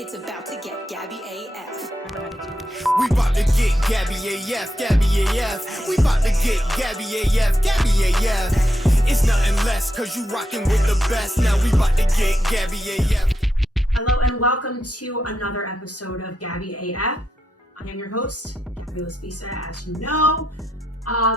It's about to get Gabby AF. We about to get Gabby AF, Gabby AF. We about to get Gabby AF, Gabby AF. It's nothing less, cause you rocking with the best. Now we about to get Gabby AF. Hello and welcome to another episode of Gabby AF. I am your host, Gabby Laspisa, as you know.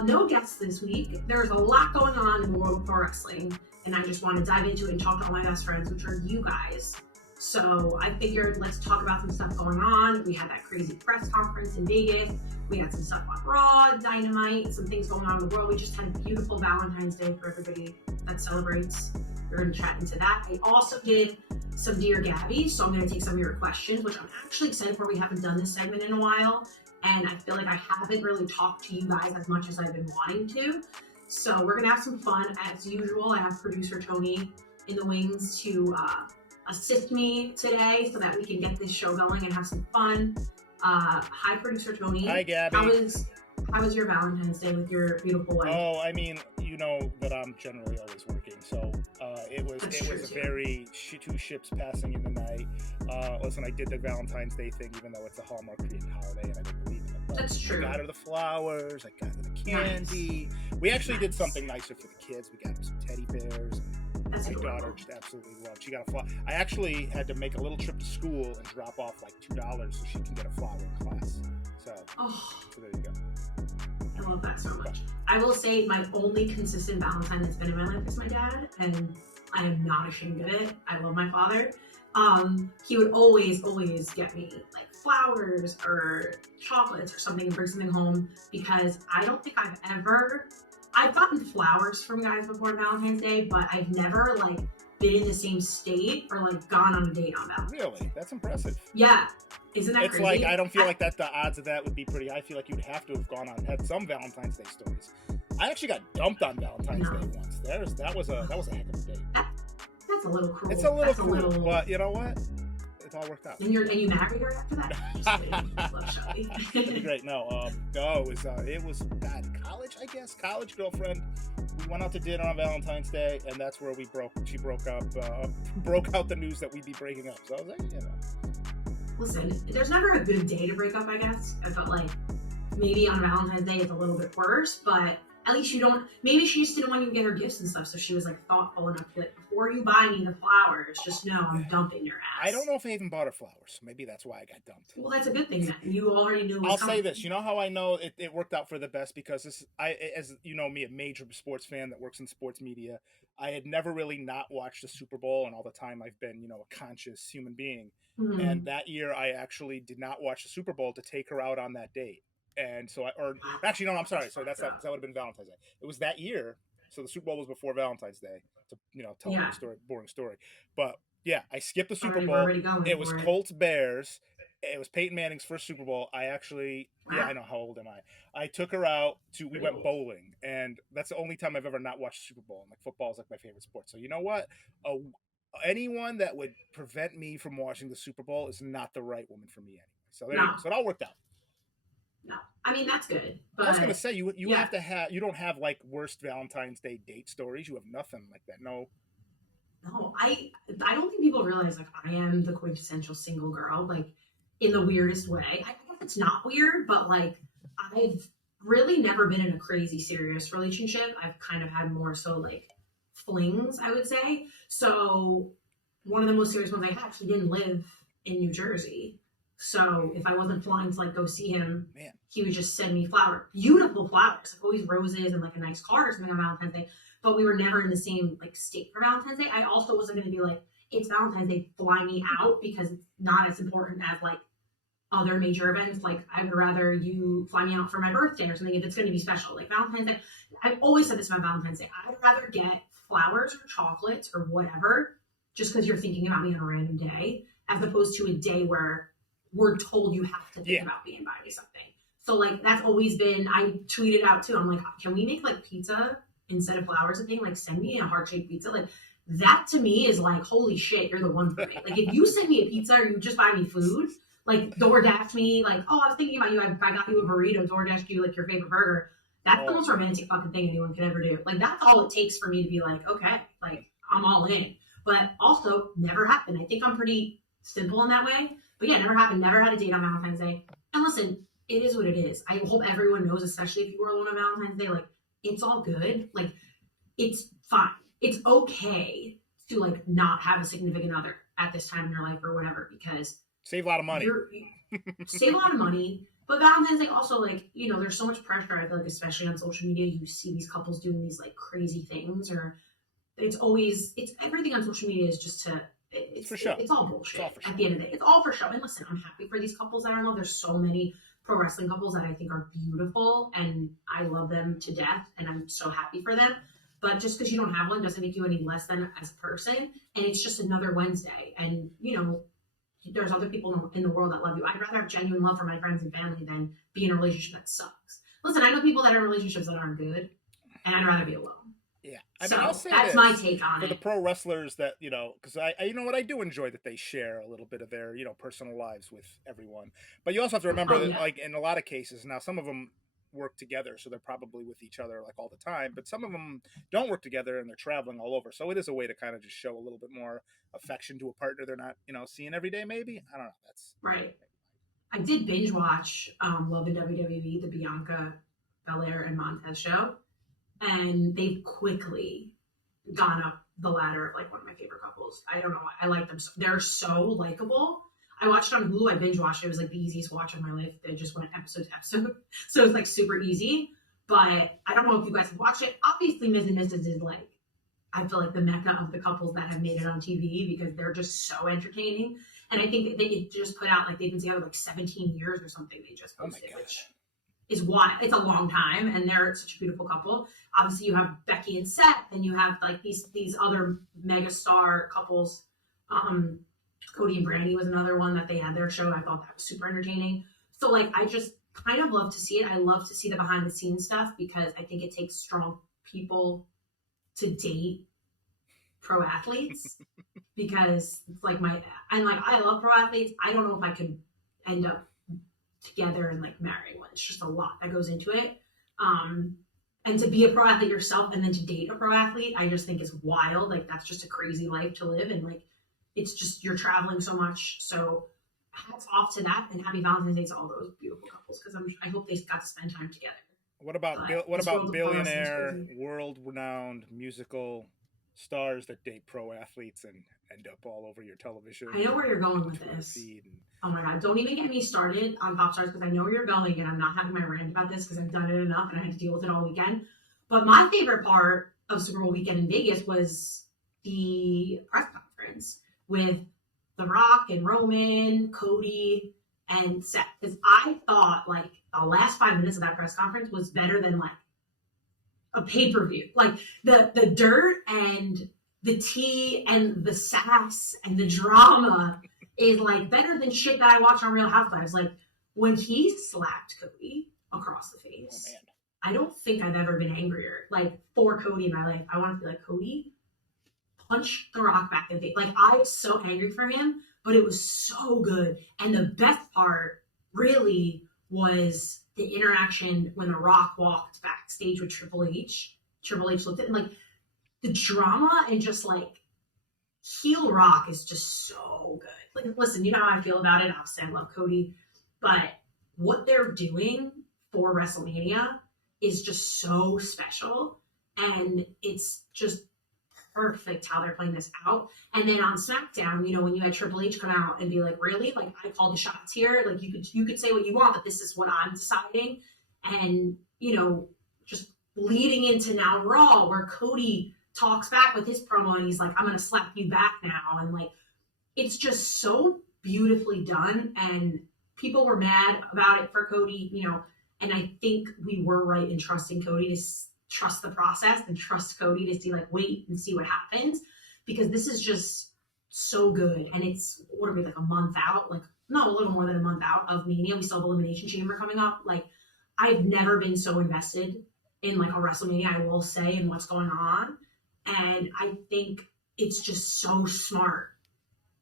No guests this week. There's a lot going on in the world of pro wrestling, and I just want to dive into it and talk to all my best friends, which are you guys. So I figured let's talk about some stuff going on. We had that crazy press conference in Vegas. We had some stuff on Raw, Dynamite, some things going on in the world. We just had a beautiful Valentine's Day for everybody that celebrates. We're going to chat into that. I also did some Dear Gabby, so I'm going to take some of your questions, which I'm actually excited for. We haven't done this segment in a while, and I feel like I haven't really talked to you guys as much as I've been wanting to. So we're going to have some fun. As usual, I have producer Tony in the wings to assist me today so that we can get this show going and have some fun. Hi, producer Tony. Hi, Gabby. How was your Valentine's Day with your beautiful wife? Oh, I mean, you know that I'm generally always working, so it was a very two ships passing in the night. Listen, I did the Valentine's Day thing, even though it's a Hallmark Korean holiday, and I didn't believe in it. But That's true. I got her the flowers. I got her the candy. Nice. We actually did something nicer for the kids. We got them some teddy bears. That's My adorable. daughter just absolutely loved. She got a flower. I actually had to make a little trip to school and drop off like $2 so she can get a flower in class. So there you go. I love that so much. I will say my only consistent Valentine that's been in my life is my dad, and I am not ashamed of it. I love my father. He would always get me like flowers or chocolates or something and bring something home, because I don't think I've gotten flowers from guys before Valentine's Day, but I've never like been in the same state or like gone on a date on Valentine's. Really? That's impressive. Yeah. Isn't that it's crazy? Like I don't feel like that the odds of that would be pretty high. I feel like you'd have to have had some Valentine's Day stories. I actually got dumped on Valentine's Day once. That was a heck of a date. That's a little cruel. It's a little cruel, but you know what? It all worked out. And you married her after that? Just kidding. Love Shelly. That'd be great. No, it was bad. College, I guess. College girlfriend. We went out to dinner on Valentine's Day, and that's where she broke out the news that we'd be breaking up. So I was like, you know. Listen, there's never a good day to break up, I guess. I felt like maybe on Valentine's Day it's a little bit worse, but at least maybe she just didn't want you to get her gifts and stuff, so she was like thoughtful enough to like, before you buy me the flowers, just know I'm dumping your ass. I don't know if I even bought her flowers. Maybe that's why I got dumped. Well, that's a good thing. You already knew. I'll say this. You know how I know it worked out for the best? Because as you know me, a major sports fan that works in sports media, I had never really not watched the Super Bowl, and all the time I've been, a conscious human being. Mm-hmm. And that year I actually did not watch the Super Bowl to take her out on that date. And so I'm sorry. So that would have been Valentine's Day. It was that year. So the Super Bowl was before Valentine's Day to, tell a boring story. But yeah, I skipped the Super Bowl. It was Colts Bears. It was Peyton Manning's first Super Bowl. I actually, I know, how old am I? I took her out we went bowling, and that's the only time I've ever not watched the Super Bowl. And like football is like my favorite sport. So you know what? Anyone that would prevent me from watching the Super Bowl is not the right woman for me anyway. So there you go. So it all worked out. No, I mean that's good. But I was gonna say you you don't have like worst Valentine's Day date stories. You have nothing like that. No, I don't think people realize like I am the quintessential single girl, like in the weirdest way. I guess it's not weird, but like I've really never been in a crazy serious relationship. I've kind of had more so like flings, I would say. So one of the most serious ones I had actually didn't live in New Jersey. So if I wasn't flying to like go see him, he would just send me flowers, beautiful flowers, like always roses and like a nice card or something on Valentine's Day. But we were never in the same like state for Valentine's Day. I also wasn't going to be like, it's Valentine's Day, fly me out, because it's not as important as like other major events. Like I would rather you fly me out for my birthday or something if it's going to be special. Like Valentine's Day, I've always said this about Valentine's Day. I would rather get flowers or chocolates or whatever, just because you're thinking about me on a random day, as opposed to a day where we're told you have to think about me and buy me something. So like that's always been, I tweeted out too. I'm like, can we make like pizza instead of flowers a thing? Like send me a heart-shaped pizza. Like that to me is like, holy shit, you're the one for me. Like if you send me a pizza or you just buy me food, like DoorDash me, like, oh, I was thinking about you. I got you a burrito, DoorDash you like your favorite burger. That's the most romantic fucking thing anyone can ever do. Like that's all it takes for me to be like, okay, like I'm all in. But also never happened. I think I'm pretty simple in that way. But yeah, never happened. Never had a date on Valentine's Day. And listen, it is what it is. I hope everyone knows, especially if you were alone on Valentine's Day, like, it's all good. Like, it's fine. It's okay to like not have a significant other at this time in your life or whatever, because save a lot of money. Save a lot of money. But Valentine's Day also, like, you know, there's so much pressure. I feel like, especially on social media, you see these couples doing these like crazy things, or it's everything on social media is just to, it's for show. It's all bullshit. It's all for show. At the end of the day, it's all for show. And listen, I'm happy for these couples that are in love. There's so many pro wrestling couples that I think are beautiful, and I love them to death, and I'm so happy for them. But just because you don't have one doesn't make you any less than as a person. And it's just another Wednesday. And, you know, there's other people in the world that love you. I'd rather have genuine love for my friends and family than be in a relationship that sucks. Listen, I know people that are in relationships that aren't good, and I'd rather be alone. Yeah, I mean, I'll say that's my take on it. For the pro wrestlers that, you know, because I you know what, I do enjoy that they share a little bit of their, you know, personal lives with everyone. But you also have to remember that, like, in a lot of cases, now some of them work together, so they're probably with each other like all the time, but some of them don't work together and they're traveling all over, so it is a way to kind of just show a little bit more affection to a partner they're not, you know, seeing every day. Maybe, I don't know, that's right. I did binge watch Love and WWE, the Bianca Belair and Montez show, and they've quickly gone up the ladder of like one of my favorite couples. I don't know why, I like them they're so likable. I watched it on Hulu. I binge watched it. It was like the easiest watch of my life. They just went episode to episode. So it was like super easy. But I don't know if you guys have watched it. Obviously, Ms. and Mrs. is like, I feel like the mecca of the couples that have made it on TV, because they're just so entertaining. And I think that they just put out, like, they've been together like 17 years or something. They just posted, which is why it's a long time. And they're such a beautiful couple. Obviously, you have Becky and Seth, and you have like these other mega star couples. Cody and Brandy was another one that they had their show. I thought that was super entertaining. So like, I just kind of love to see it. I love to see the behind the scenes stuff, because I think it takes strong people to date pro athletes, because it's like I love pro athletes. I don't know if I could end up together and like marrying one. It's just a lot that goes into it. And to be a pro athlete yourself and then to date a pro athlete, I just think is wild. Like, that's just a crazy life to live. And like, it's just, you're traveling so much. So hats off to that, and happy Valentine's Day to all those beautiful couples, because I hope they got to spend time together. What about billionaire, world-renowned musical stars that date pro athletes and end up all over your television? I know where you're going with this. Oh my God, don't even get me started on pop stars, because I know where you're going, and I'm not having my rant about this because I've done it enough and I had to deal with it all weekend. But my favorite part of Super Bowl weekend in Vegas was the press conference with The Rock and Roman, Cody, and Seth. Because I thought like the last 5 minutes of that press conference was better than like a pay-per-view. Like the dirt and the tea and the sass and the drama is like better than shit that I watch on Real Housewives. Like when he slapped Cody across the face, I don't think I've ever been angrier. Like for Cody in my life, I want to be like, Cody, punch The Rock back in the face. Like, I was so angry for him, but it was so good. And the best part really was the interaction when The Rock walked backstage with Triple H. Triple H looked at him, like, the drama and just like heel Rock is just so good. Like, listen, you know how I feel about it. Obviously, I love Cody, but what they're doing for WrestleMania is just so special, and it's just perfect how they're playing this out. And then on SmackDown, you know, when you had Triple H come out and be like, really? Like, I called the shots here. Like, you could say what you want, but this is what I'm deciding. And, you know, just leading into now Raw, where Cody talks back with his promo and he's like, I'm going to slap you back now. And like, it's just so beautifully done. And people were mad about it for Cody, you know, and I think we were right in trusting Cody to trust the process and trust Cody to see, like, wait and see what happens, because this is just so good. And it's, what are we, like a month out? Like, no, a little more than a month out of Mania. We still have Elimination Chamber coming up. Like, I've never been so invested in like a WrestleMania, I will say, and what's going on. And I think it's just so smart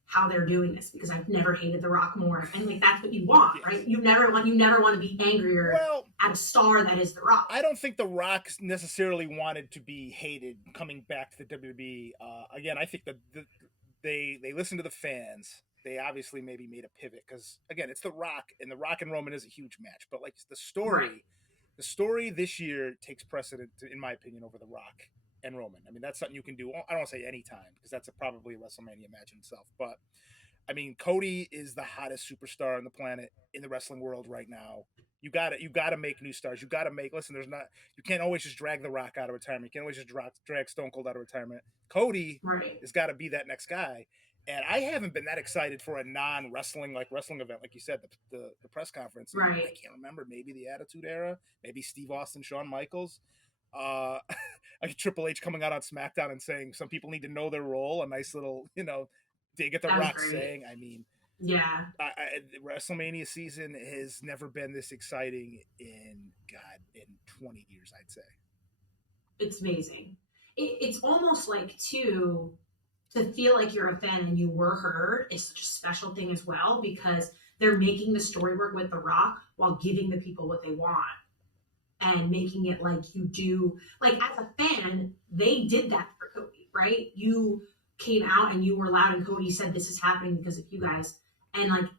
how they're doing this, because I've never hated The Rock more. And like, that's what you want, right? You never want to be angrier at a star that is The Rock. I don't think The Rock necessarily wanted to be hated coming back to the WWE. Again, I think that they listen to the fans, they obviously maybe made a pivot because again, it's The Rock, and The Rock and Roman is a huge match. But like Right. the story this year takes precedent, in my opinion, over The Rock and Roman. I mean, that's something you can do. I don't want to say any time because that's probably a WrestleMania match in itself. But I mean, Cody is the hottest superstar on the planet in the wrestling world right now. You gotta make new stars. You gotta make. Listen, you can't always just drag The Rock out of retirement. You can't always just drag Stone Cold out of retirement. Cody Right. has got to be that next guy. And I haven't been that excited for a non-wrestling wrestling event, like you said, the press conference. Right. I can't remember. Maybe the Attitude Era. Maybe Steve Austin, Shawn Michaels. Like Triple H coming out on SmackDown and saying some people need to know their role. A nice little, dig at The Rock saying. I mean, yeah. WrestleMania season has never been this exciting in 20 years, I'd say. It's amazing. It's almost like to feel like you're a fan and you were heard is such a special thing as well, because they're making the story work with The Rock while giving the people what they want and making it like you do. Like, as a fan, they did that for Cody, right? You came out and you were loud and Cody said this is happening because of you guys, and like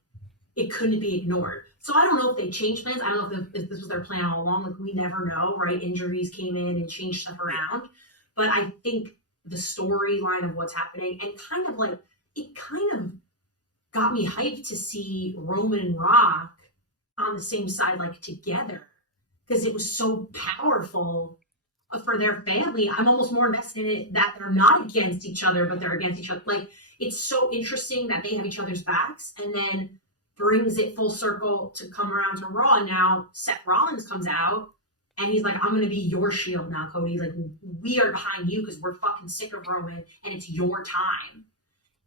it couldn't be ignored. So I don't know if they changed plans. I don't know if this was their plan all along. Like, we never know, right? Injuries came in and changed stuff around. But I think the storyline of what's happening, and it kind of got me hyped to see Roman and Rock on the same side, like together, because it was so powerful for their family. I'm almost more invested in it that they're not against each other, but they're against each other. Like, it's so interesting that they have each other's backs, and then brings it full circle to come around to Raw. And now Seth Rollins comes out and he's like, I'm going to be your shield now, Cody. Like, we are behind you because we're fucking sick of Roman and it's your time.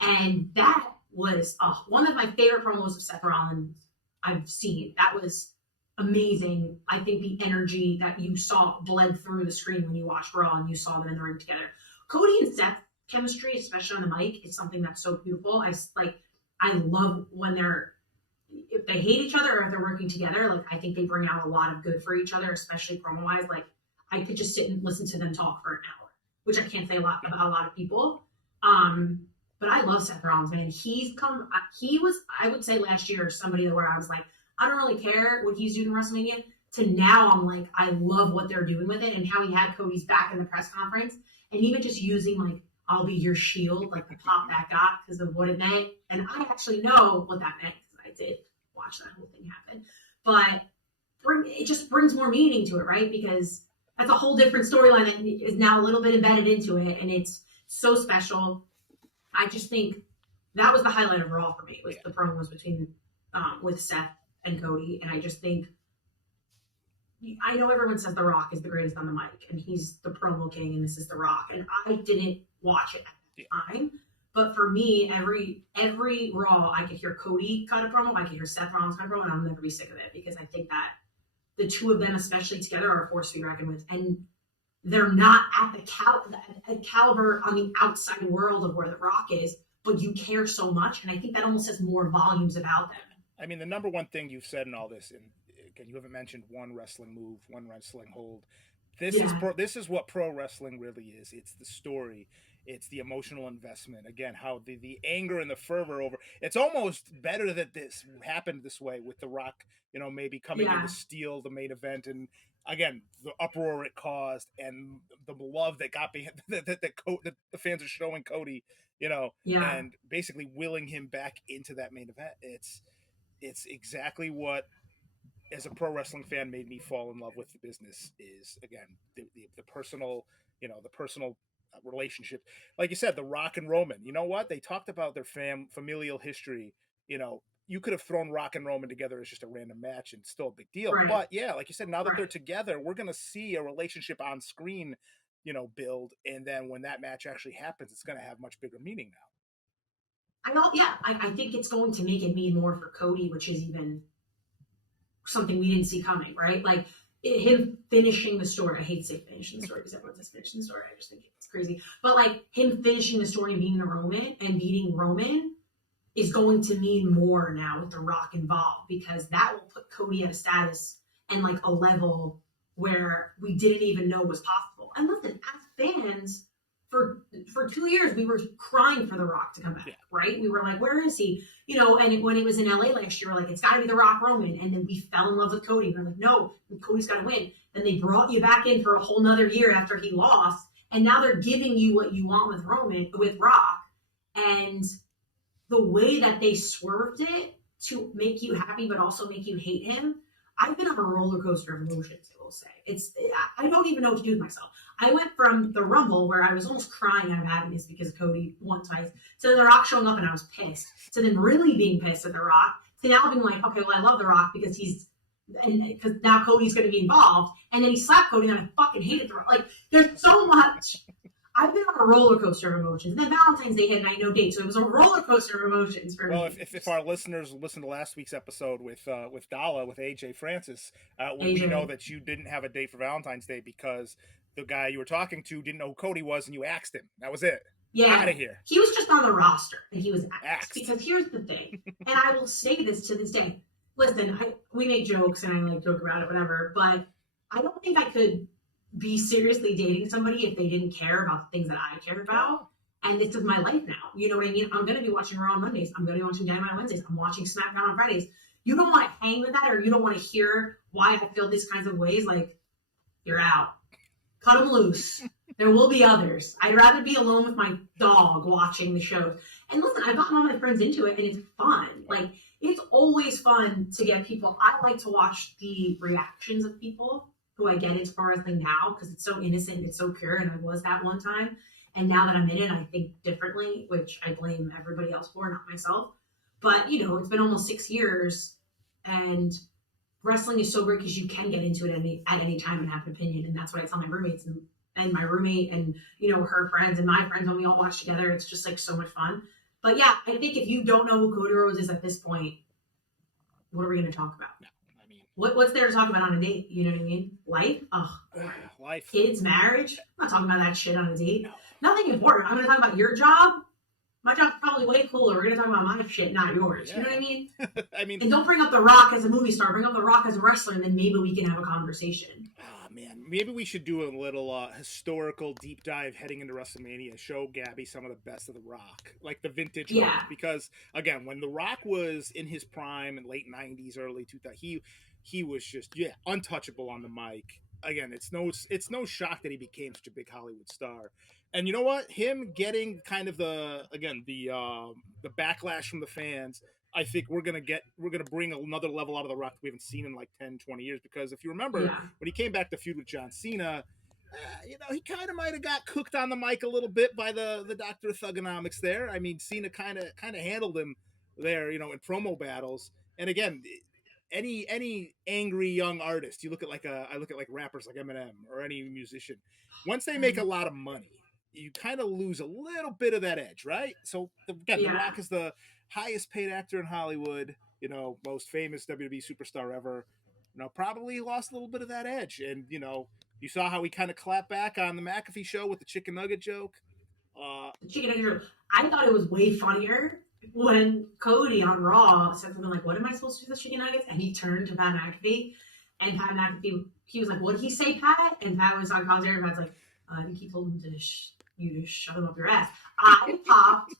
And that was one of my favorite promos of Seth Rollins I've seen. That was amazing. I think the energy that you saw bled through the screen when you watched Raw and you saw them in the ring together. Cody and Seth chemistry, especially on the mic, is something that's so beautiful. I love when if they hate each other or if they're working together. Like, I think they bring out a lot of good for each other, especially promo-wise. Like, I could just sit and listen to them talk for an hour, which I can't say about a lot of people. But I love Seth Rollins, man. He was, I would say last year, somebody where I was like, I don't really care what he's doing in WrestleMania, to now I'm like, I love what they're doing with it, and how he had Cody's back in the press conference, and even just using like, I'll be your shield, like the pop that got because of what it meant. And I actually know what that meant because I did watch that whole thing happen. But it just brings more meaning to it, right? Because that's a whole different storyline that is now a little bit embedded into it, and it's so special. I just think that was the highlight of Raw for me, was the promos between with Seth and Cody. And I just think, I know everyone says The Rock is the greatest on the mic and he's the promo king and this is The Rock, and I didn't watch it at that time, but for me, every Raw I could hear Cody cut a promo, I could heur Seth Rollins cut a promo, and I'll never be sick of it, because I think that the two of them especially together are a force to be reckoned with, and they're not at the caliber on the outside world of where The Rock is, but you care so much, and I think that almost says more volumes about them. I mean, the number one thing you've said in all this, and again, you haven't mentioned one wrestling move, one wrestling hold. This is what pro wrestling really is. It's the story. It's the emotional investment. Again, how the anger and the fervor over. It's almost better that this happened this way with The Rock, maybe coming in to steal the main event, and again, the uproar it caused and the love that got behind that the fans are showing Cody, and basically willing him back into that main event. It's exactly what, as a pro wrestling fan, made me fall in love with the business. Is, again, the personal, the personal relationship. Like you said, The Rock and Roman. You know what? They talked about their familial history. You could have thrown Rock and Roman together as just a random match and still a big deal. Right. But yeah, like you said, now that they're together, we're going to see a relationship on screen, build. And then when that match actually happens, it's going to have much bigger meaning now. I think it's going to make it mean more for Cody, which is even something we didn't see coming, right? Like, him finishing the story. I hate to say finishing the story because everyone says finishing the story. I just think it's crazy. But like, him finishing the story and beating Roman is going to mean more now with The Rock involved, because that will put Cody at a status and like a level where we didn't even know was possible. And listen, as fans, for 2 years, we were crying for The Rock to come back, right? We were like, where is he? You know, and when it was in LA last year, we're like, it's got to be The Rock Roman. And then we fell in love with Cody. We're like, no, Cody's got to win. Then they brought you back in for a whole nother year after he lost. And now they're giving you what you want with Rock. And the way that they swerved it to make you happy, but also make you hate him, I've been on a roller coaster of emotions, I will say. I don't even know what to do with myself. I went from the Rumble, where I was almost crying out of happiness because Cody won twice, to then The Rock showing up and I was pissed, to then really being pissed at The Rock, to now being like, okay, well, I love The Rock because because now Cody's going to be involved, and then he slapped Cody, and then I fucking hated The Rock. Like, there's so much. I've been on a roller coaster of emotions. And then Valentine's Day hit and I had no date, so it was a roller coaster of emotions for me. Well, if our listeners listen to last week's episode with Dala, with AJ Francis, we know that you didn't have a date for Valentine's Day because the guy you were talking to didn't know who Cody was, and you axed him. That was it. Yeah. Out of here. He was just on the roster, and he was axed. Because here's the thing, and I will say this to this day. Listen, we make jokes, and I joke about it, whatever, but I don't think I could be seriously dating somebody if they didn't care about the things that I care about. And this is my life now. You know what I mean? I'm going to be watching Raw on Mondays. I'm going to be watching Dynamite on Wednesdays. I'm watching SmackDown on Fridays. You don't want to hang with that, or you don't want to hear why I feel these kinds of ways. Like, you're out. Cut them loose. There will be others. I'd rather be alone with my dog watching the shows. And listen, I've gotten all my friends into it, and it's fun. Like, it's always fun to get people. I like to watch the reactions of people who I get into pro wrestling now, because it's so innocent and it's so pure, and I was that one time. And now that I'm in it, I think differently, which I blame everybody else for, not myself. But, you know, it's been almost 6 years, and wrestling is so great because you can get into it at any time and have an opinion. And that's what I tell my roommates and my roommate and, you know, her friends and my friends when we all watch together. It's just so much fun. But yeah, I think if you don't know who Cody Rhodes is at this point, what are we going to talk about? No, I mean, what's there to talk about on a date? You know what I mean? Life? Oh, life. Kids, marriage? I'm not talking about that shit on a date. No. Nothing important. I'm going to talk about your job. My job's probably way cooler. We're going to talk about my shit, not yours. Yeah. You know what I mean? I mean, and don't bring up The Rock as a movie star. Bring up The Rock as a wrestler, and then maybe we can have a conversation. Oh, man. Maybe we should do a little historical deep dive heading into WrestleMania. Show Gabby some of the best of The Rock. Like the vintage Rock. Because, again, when The Rock was in his prime in late 90s, early 2000s, he was just, untouchable on the mic. Again, it's no shock that he became such a big Hollywood star. And you know what? Him getting kind of the backlash from the fans, I think we're gonna bring another level out of The Rock that we haven't seen in 10, 20 years. Because if you remember, when he came back to feud with John Cena, he kind of might have got cooked on the mic a little bit by the Doctor of Thugonomics there. I mean, Cena kind of handled him there, in promo battles. And again, any angry young artist, I look at rappers like Eminem or any musician, once they make a lot of money, you kind of lose a little bit of that edge, right? So again, The Rock is the highest paid actor in Hollywood, most famous WWE superstar ever. Probably lost a little bit of that edge. And, you saw how he kind of clapped back on the McAfee show with the chicken nugget joke. The chicken nugget joke. I thought it was way funnier when Cody on Raw said something like, what am I supposed to do with the chicken nuggets? And he turned to Pat McAfee, and Pat McAfee, he was like, what did he say, Pat? And Pat was on commentary, and Pat's like, I think he told him to you to shove him up your ass. I popped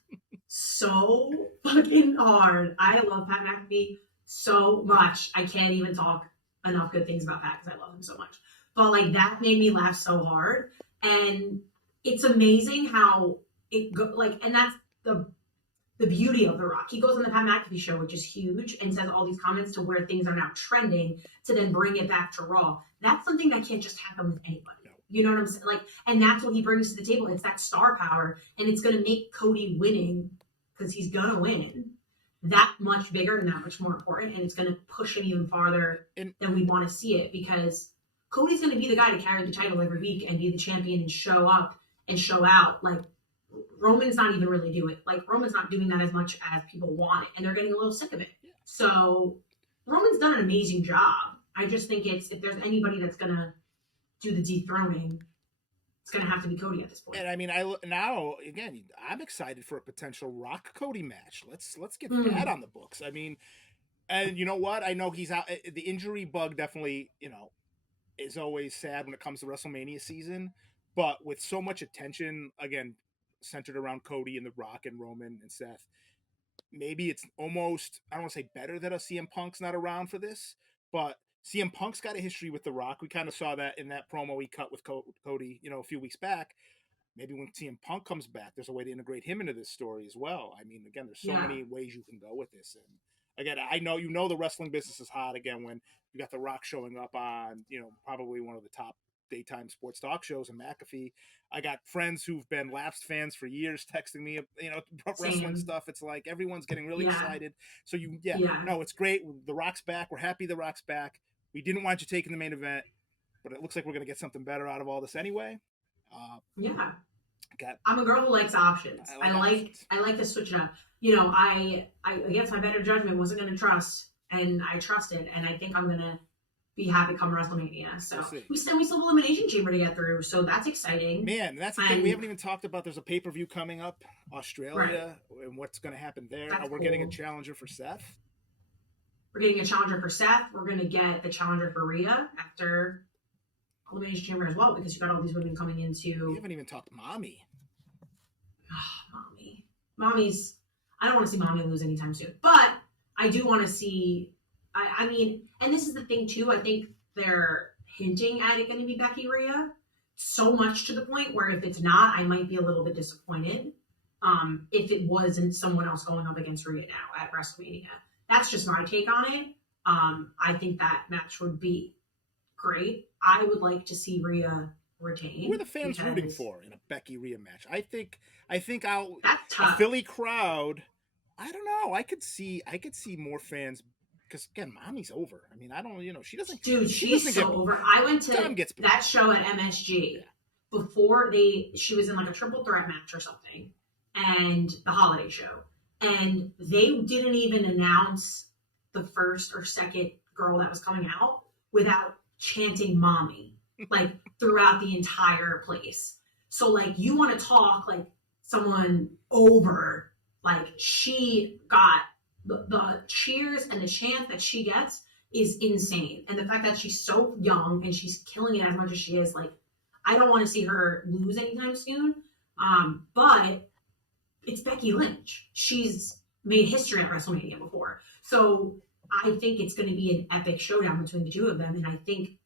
so fucking hard. I love Pat McAfee so much. I can't even talk enough good things about Pat because I love him so much. But that made me laugh so hard. And it's amazing how and that's the beauty of The Rock. He goes on the Pat McAfee show, which is huge, and says all these comments to where things are now trending to then bring it back to Raw. That's something that can't just happen with anybody. You know what I'm saying? And that's what he brings to the table. It's that star power, and it's going to make Cody winning, because he's going to win, that much bigger and that much more important, and it's going to push him even farther than we want to see it, because Cody's going to be the guy to carry the title every week and be the champion and show up and show out. Roman's not even really doing it. Roman's not doing that as much as people want it, and they're getting a little sick of it. So Roman's done an amazing job. I just think if there's anybody that's going to do the dethroning, it's going to have to be Cody at this point. And I mean, I'm excited for a potential Rock Cody match. Let's get that on the books. I mean, and you know what? I know he's out. The injury bug definitely, is always sad when it comes to WrestleMania season. But with so much attention, again, centered around Cody and The Rock and Roman and Seth, maybe it's almost, I don't want to say better that a CM Punk's not around for this, but CM Punk's got a history with The Rock. We kind of saw that in that promo he cut with Cody, a few weeks back. Maybe when CM Punk comes back, there's a way to integrate him into this story as well. I mean, again, there's so many ways you can go with this. And again, I know the wrestling business is hot again when you got The Rock showing up on, probably one of the top daytime sports talk shows in McAfee. I got friends who've been lapsed fans for years texting me, wrestling stuff. It's like everyone's getting really excited. So no, it's great. The Rock's back. We're happy The Rock's back. We didn't want you taking the main event, but it looks like we're going to get something better out of all this anyway. I'm a girl who likes options. I like to switch it up. I against my better judgment wasn't going to trust, and I trusted, and I think I'm going to be happy come WrestleMania. So we still have Elimination Chamber to get through, so that's exciting. Man, that's the thing we haven't even talked about. There's a pay-per-view coming up, Australia, and what's going to happen there. We're getting a challenger for Seth. We're getting a challenger for Seth. We're going to get the challenger for Rhea after Elimination Chamber as well, because you got all these women coming into. We haven't even talked Mommy. Mommy's. I don't want to see Mommy lose anytime soon, but I do want to see. I mean, and this is the thing too. I think they're hinting at it going to be Becky Rhea, so much to the point where if it's not, I might be a little bit disappointed. If it wasn't someone else going up against Rhea now at WrestleMania, that's just my take on it. I think that match would be great. I would like to see Rhea retain. Who are the fans rooting for in a Becky Rhea match? I think that's a Philly crowd. I don't know. I could see more fans because again, Mommy's over. I mean, I don't. She doesn't. Dude, she's so over. I went to that show at MSG before she was in like a triple threat match or something, and the holiday show, and they didn't even announce the first or second girl that was coming out without chanting Mommy like throughout the entire place. So like you want to talk like someone over, like she got the cheers and the chant that she gets is insane. And the fact that she's so young and she's killing it as much as she is, like I don't want to see her lose anytime soon. But it's Becky Lynch. She's made history at WrestleMania before. So I think it's going to be an epic showdown between the two of them. And I think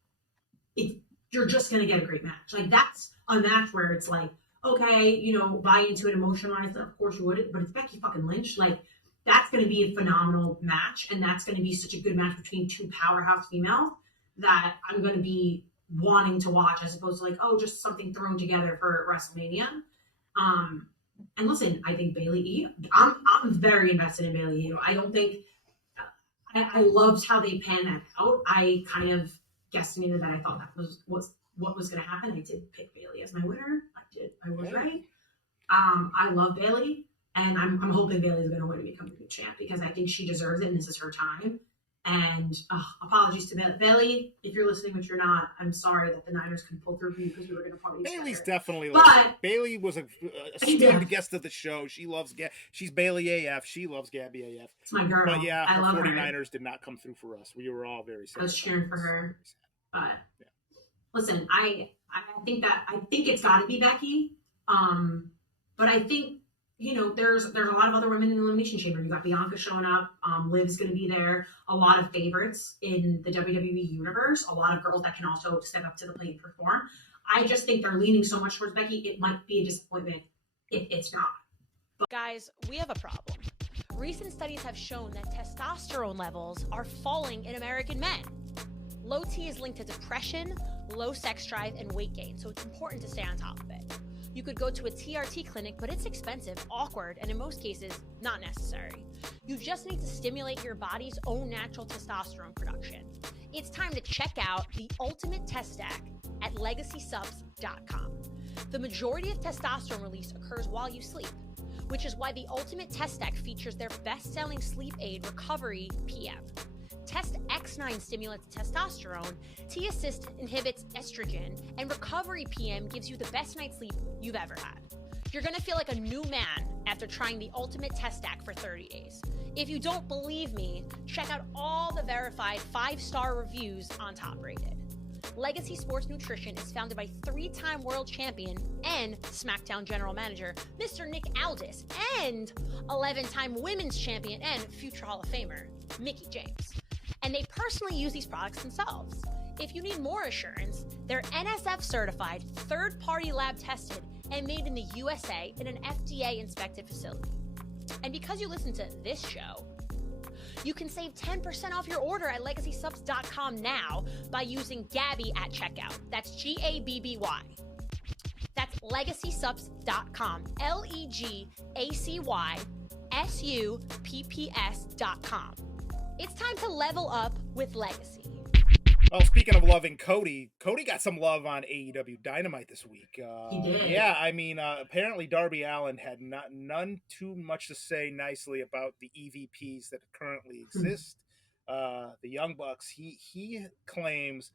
you're just going to get a great match. Like that's a match where it's like, okay, buy into it emotion-wise. Of course you would, but it's Becky fucking Lynch. Like that's going to be a phenomenal match. And that's going to be such a good match between two powerhouse females that I'm going to be wanting to watch as opposed to like, oh, just something thrown together for WrestleMania. And listen, I think Bayley E. I'm very invested in Bayley E. I don't think I loved how they panned that out. I kind of guesstimated that I thought that was what was going to happen. I did pick Bayley as my winner. I was right. I love Bayley, and I'm hoping Bayley's going to win and become the new champ because I think she deserves it, and this is her time. And apologies to Bayley if you're listening, but you're not. I'm sorry that the Niners couldn't pull through for you because we were going to party. Bayley's definitely listening. Bayley was a esteemed guest of the show. She loves she's Bailey AF. She loves Gabby AF. It's my girl. But yeah, I love 49ers her. Did not come through for us. We were all very sad. I was cheering for her. But listen, I think it's got to be Becky. But I think there's a lot of other women in the Elimination Chamber. You got Bianca showing up. Liv's going to be there. A lot of favorites in the WWE universe. A lot of girls that can also step up to the plate and perform. I just think they're leaning so much towards Becky. It might be a disappointment if it's not. But guys, we have a problem. Recent studies have shown that testosterone levels are falling in American men. Low T is linked to depression, low sex drive, and weight gain, so it's important to stay on top of it. You could go to a TRT clinic, but it's expensive, awkward, and in most cases, not necessary. You just need to stimulate your body's own natural testosterone production. It's time to check out the Ultimate Test Stack at LegacySupps.com. The majority of testosterone release occurs while you sleep, which is why the Ultimate Test Stack features their best-selling sleep aid, Recovery PM. Test X9 stimulates testosterone, T-Assist inhibits estrogen, and Recovery PM gives you the best night's sleep you've ever had. You're gonna feel like a new man after trying the Ultimate Test Stack for 30 days. If you don't believe me, check out all the verified 5-star reviews on Top Rated. Legacy Sports Nutrition is founded by 3-time world champion and SmackDown general manager, Mr. Nick Aldis, and 11-time women's champion and future Hall of Famer, Mickie James. And they personally use these products themselves. If you need more assurance, they're NSF certified, third-party lab tested, and made in the USA in an FDA-inspected facility. And because you listen to this show, you can save 10% off your order at LegacySupps.com now by using Gabby at checkout. That's Gabby. That's LegacySupps.com. LegacySupps.com. It's time to level up with Legacy. Well, speaking of loving Cody got some love on AEW Dynamite this week. He did. Yeah, I mean, apparently Darby Allin had none too much to say nicely about the EVPs that currently exist. The Young Bucks, he claims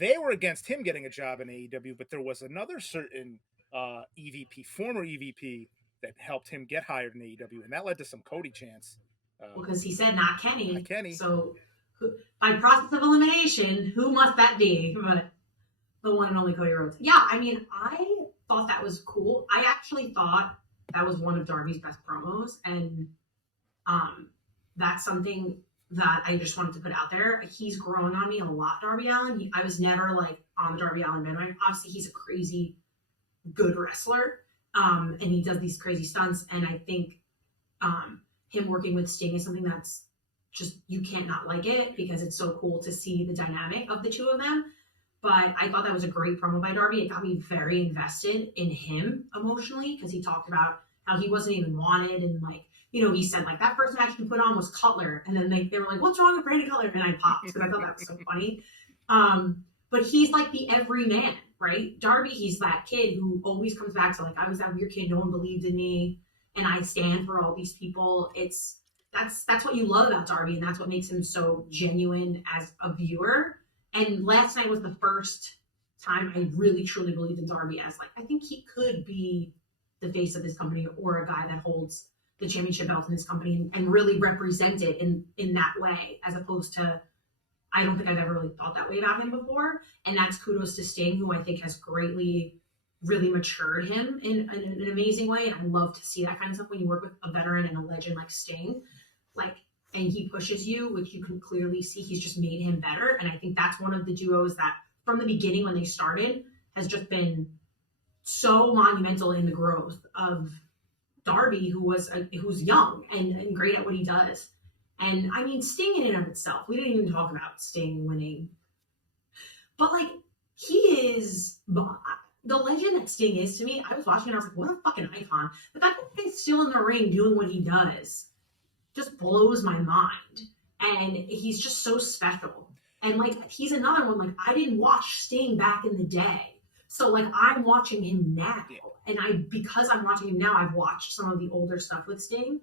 they were against him getting a job in AEW, but there was another certain EVP, former EVP, that helped him get hired in AEW, and that led to some Cody chants. Because he said not Kenny. Not Kenny. So by process of elimination, who must that be? But the one and only Cody Rhodes. Yeah, I mean, I thought that was cool. I actually thought that was one of Darby's best promos, and that's something that I just wanted to put out there. He's grown on me a lot, Darby Allin. I was never like on the Darby Allin bandwagon. Obviously, he's a crazy good wrestler, and he does these crazy stunts. And I think him working with Sting is something that's just, you can't not like it because it's so cool to see the dynamic of the two of them. But I thought that was a great promo by Darby. It got me very invested in him emotionally because he talked about how he wasn't even wanted, and like, you know, he said like that first match he put on was Cutler, and then they were like, "What's wrong with Brandon Cutler?" And I popped because I thought that was so funny. But he's like the everyman, right? Darby, he's that kid who always comes back to like, I was that weird kid, no one believed in me, and I stand for all these people. That's what you love about Darby, and that's what makes him so genuine as a viewer. And last night was the first time I really truly believed in Darby as like, I think he could be the face of this company, or a guy that holds the championship belt in this company and really represent it in that way, as opposed to, I don't think I've ever really thought that way about him before. And that's kudos to Sting, who I think has greatly really matured him in an amazing way. And I love to see that kind of stuff when you work with a veteran and a legend like Sting. Like, and he pushes you, which you can clearly see he's just made him better. And I think that's one of the duos that from the beginning when they started has just been so monumental in the growth of Darby, who's young and great at what he does. And I mean, Sting in and of itself, we didn't even talk about Sting winning, but like, he is the legend that Sting is to me. I was watching and I was like, what a fucking icon. The fact that he's still in the ring doing what he does just blows my mind. And he's just so special. And like, he's another one, like, I didn't watch Sting back in the day. So like, I'm watching him now. And because I'm watching him now, I've watched some of the older stuff with Sting,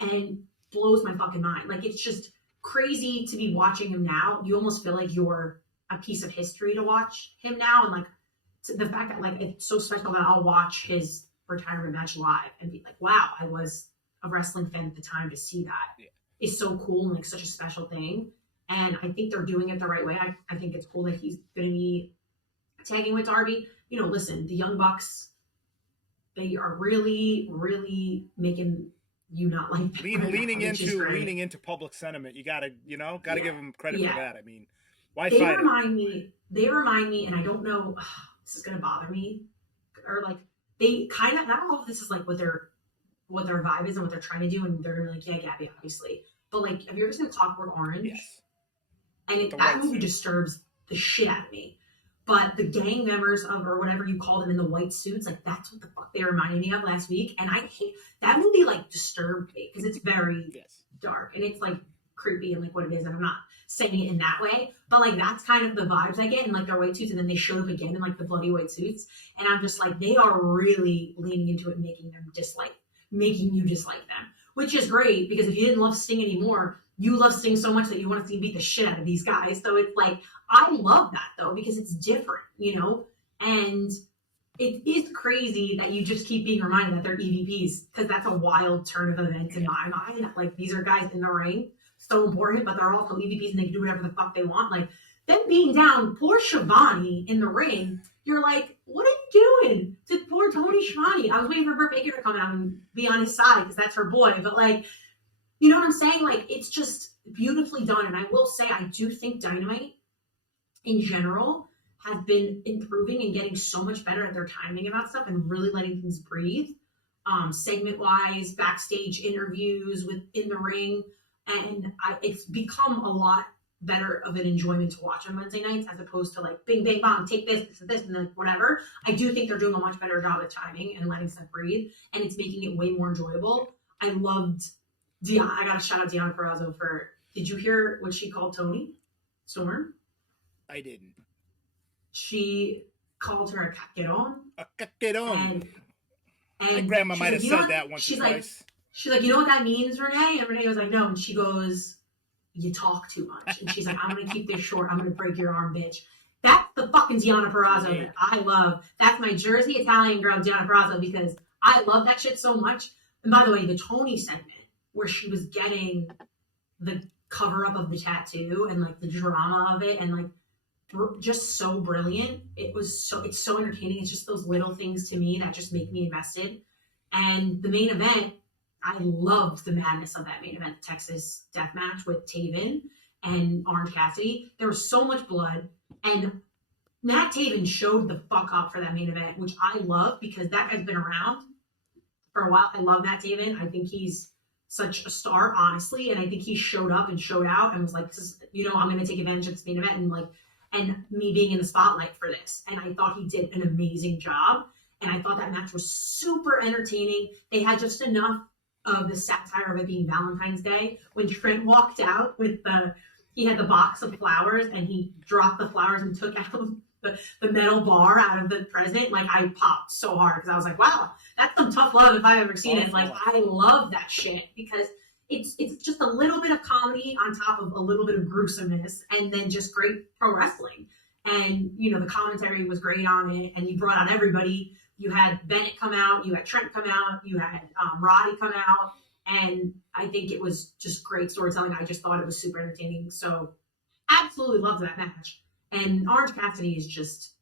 and blows my fucking mind. Like, it's just crazy to be watching him now. You almost feel like you're a piece of history to watch him now. And like, the fact that like, it's so special that I'll watch his retirement match live and be like, wow, I was a wrestling fan at the time. To see that is so cool and like such a special thing. And I think they're doing it the right way. I think it's cool that he's going to be tagging with Darby. You know, listen, the Young Bucks, they are really, really making you not like them. Leaning into public sentiment. You gotta give them credit for that. I mean, why they fight remind me, and I don't know, this is gonna bother me, or like they kind of, I don't know if this is like what their vibe is and what they're trying to do, and they're gonna be like, yeah, Gabby, obviously. But like, have you ever seen Clockwork Orange? Yes. And that movie disturbs the shit out of me. But the gang members of, or whatever you call them in the white suits, like that's what the fuck they reminded me of last week. And I hate that movie, like disturbed me because it's very dark and it's like creepy and like what it is. And I'm not saying it in that way, but like that's kind of the vibes I get in like their white suits. And then they showed up again in like the bloody white suits. And I'm just like, they are really leaning into it, making you dislike them, which is great because if you didn't love Sting anymore, you love Sting so much that you want to see him beat the shit out of these guys. So it's like, I love that though, because it's different, you know? And it is crazy that you just keep being reminded that they're EVPs, because that's a wild turn of events in my mind. Like, these are guys in the ring, so important, but they're also EVPs and they can do whatever the fuck they want. Like, Then being down, poor Shivani in the ring, you're like, what are you doing to poor Tony Schiavone? I was waiting for Britt Baker to come out and be on his side because that's her boy. But like, you know what I'm saying? Like, it's just beautifully done. And I will say, I do think Dynamite in general has been improving and getting so much better at their timing about stuff and really letting things breathe. Segment wise, backstage interviews in the ring. And it's become a lot better of an enjoyment to watch on Wednesday nights as opposed to like bing, bang, bong, take this, and then whatever. I do think they're doing a much better job at timing and letting stuff breathe. And it's making it way more enjoyable. I loved I got to shout out Deonna Purrazzo for, did you hear what she called Tony Storm? I didn't. She called her a caqueron. A caqueron. And my grandma might have said that once or twice. Like, she's like, you know what that means, Renee? And Renee was like, no. And she goes, you talk too much. And she's like, I'm going to keep this short. I'm going to break your arm, bitch. That's the fucking Deonna Purrazzo that I love. That's my Jersey Italian girl, Deonna Purrazzo, because I love that shit so much. And by the way, the Tony segment where she was getting the cover up of the tattoo and like the drama of it and like just so brilliant. It's so entertaining. It's just those little things to me that just make me invested. And the main event, I loved the madness of that main event, the Texas death match with Taven and Orange Cassidy. There was so much blood, and Matt Taven showed the fuck up for that main event, which I love because that guy's been around for a while. I love Matt Taven. I think he's such a star, honestly, and I think he showed up and showed out and was like, this is, I'm going to take advantage of this main event and me being in the spotlight for this. And I thought he did an amazing job, and I thought that match was super entertaining. They had just enough of the satire of it being Valentine's Day when Trent walked out with he had the box of flowers and he dropped the flowers and took out the metal bar out of the present. Like, I popped so hard because I was like, wow, that's some tough love if I've ever seen it. Like, I love that shit because it's just a little bit of comedy on top of a little bit of gruesomeness and then just great pro wrestling. And, the commentary was great on it, and you brought out everybody. You had Bennett come out, you had Trent come out, you had Roddy come out, and I think it was just great storytelling. I just thought it was super entertaining. So absolutely loved that match. And Orange Cassidy is just,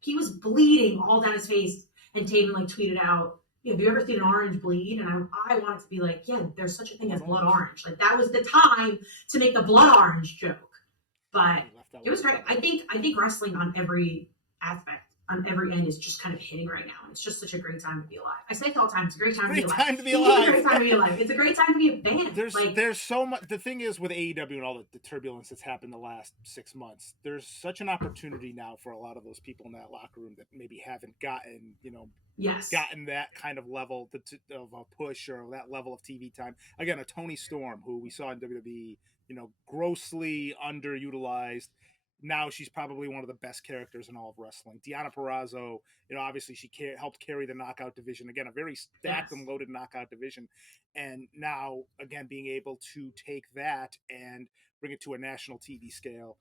he was bleeding all down his face, and Taven tweeted out, have you ever seen an orange bleed? And I wanted to be like, yeah, there's such a thing as blood orange. Like, that was the time to make the blood orange joke. But it was great. I think wrestling on every aspect, on every end, is just kind of hitting right now. And it's just such a great time to be alive. I say it all the time. It's a great time to be alive. It's a great time to be alive. It's a great time to be a fan. There's so much. The thing is with AEW and all the turbulence that's happened the last 6 months, there's such an opportunity now for a lot of those people in that locker room that maybe haven't gotten, gotten that kind of level of a push or that level of TV time. Again, a Tony Storm, who we saw in WWE, grossly underutilized. Now she's probably one of the best characters in all of wrestling. Deonna Purrazzo, obviously she helped carry the knockout division. Again, a very stacked and loaded knockout division. And now, again, being able to take that and bring it to a national TV scale.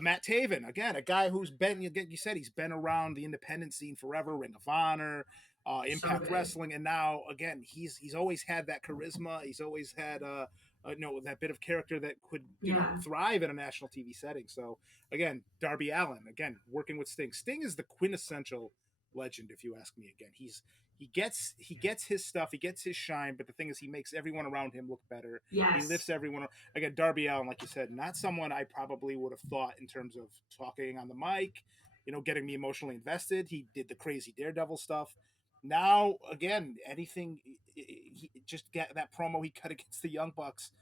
Matt Taven, again, a guy who's been, you said he's been around the independent scene forever, Ring of Honor, Impact Wrestling. And now, again, he's always had that charisma. He's always had that bit of character that could thrive in a national TV setting. So again, Darby Allin, again, working with Sting. Sting is the quintessential legend, if you ask me. Again, he gets his stuff, he gets his shine, but the thing is, he makes everyone around him look better. Yes. He lifts everyone. Again, Darby Allin, like you said, not someone I probably would have thought in terms of talking on the mic, getting me emotionally invested. He did the crazy Daredevil stuff. Now, again, anything, he just get that promo he cut against the Young Bucks.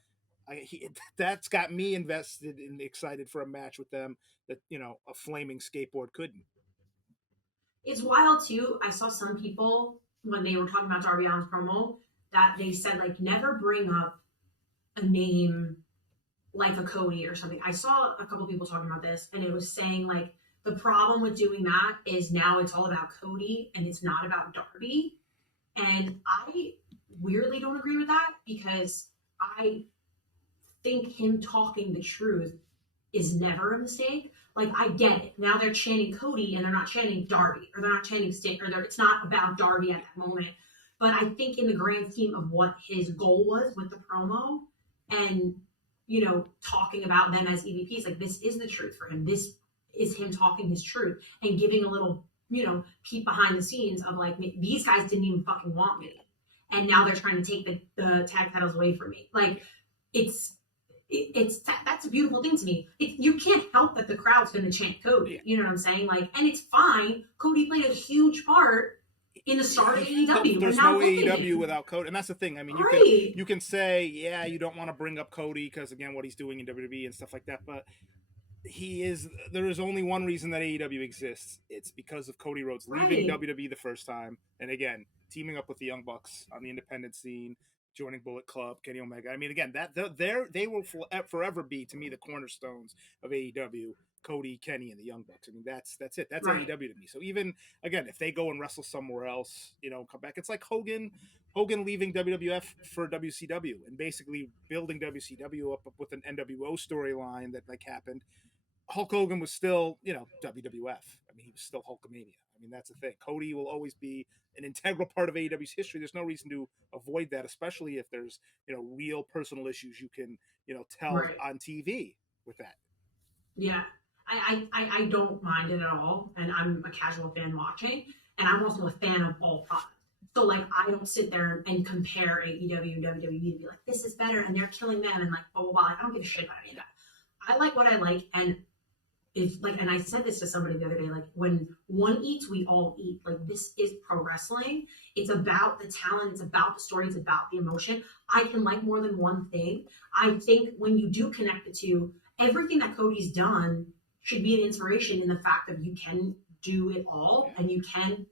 That's got me invested and excited for a match with them that, a flaming skateboard couldn't. It's wild, too. I saw some people, when they were talking about Darby Allin's promo, that they said, never bring up a name like a Cody or something. I saw a couple people talking about this, and it was saying, the problem with doing that is now it's all about Cody and it's not about Darby. And I weirdly don't agree with that because I think him talking the truth is never a mistake. I get it. Now they're chanting Cody and they're not chanting Darby, or they're not chanting Sting, or it's not about Darby at that moment. But I think in the grand scheme of what his goal was with the promo, and talking about them as EVPs. Like, this is the truth for him. This is him talking his truth and giving a little, peek behind the scenes of like, these guys didn't even fucking want me. And now they're trying to take the tag titles away from me. Like, that's a beautiful thing to me. You can't help that the crowd's going to chant Cody. You know what I'm saying? Like, and it's fine. Cody played a huge part in the start of AEW. There's no AEW without Cody, and that's the thing. I mean, you can say, yeah, you don't want to bring up Cody because again, what he's doing in WWE and stuff like that, but there is only one reason that AEW exists. It's because of Cody Rhodes leaving WWE the first time, and again, teaming up with the Young Bucks on the independent scene, joining Bullet Club, Kenny Omega. I mean, again, they will forever be, to me, the cornerstones of AEW. Cody, Kenny, and the Young Bucks. I mean, that's it. That's AEW to me. So even again, if they go and wrestle somewhere else, come back. It's like Hogan leaving WWF for WCW and basically building WCW up with an NWO storyline that like happened. Hulk Hogan was still, WWF. I mean, he was still Hulkamania. I mean, that's the thing. Cody will always be an integral part of AEW's history. There's no reason to avoid that, especially if there's, real personal issues you can, tell on TV with that. Yeah. I don't mind it at all, and I'm a casual fan watching, and I'm also a fan of all products. So like, I don't sit there and compare AEW and WWE and be like, this is better, and they're killing them, and like, blah blah blah. I don't give a shit about any of that. I like what I like, and if like, and I said this to somebody the other day, like, when one eats, we all eat. Like, this is pro wrestling. It's about the talent. It's about the story. It's about the emotion. I can like more than one thing. I think when you do connect the two, everything that Cody's done should be an inspiration in the fact that you can do it all and you can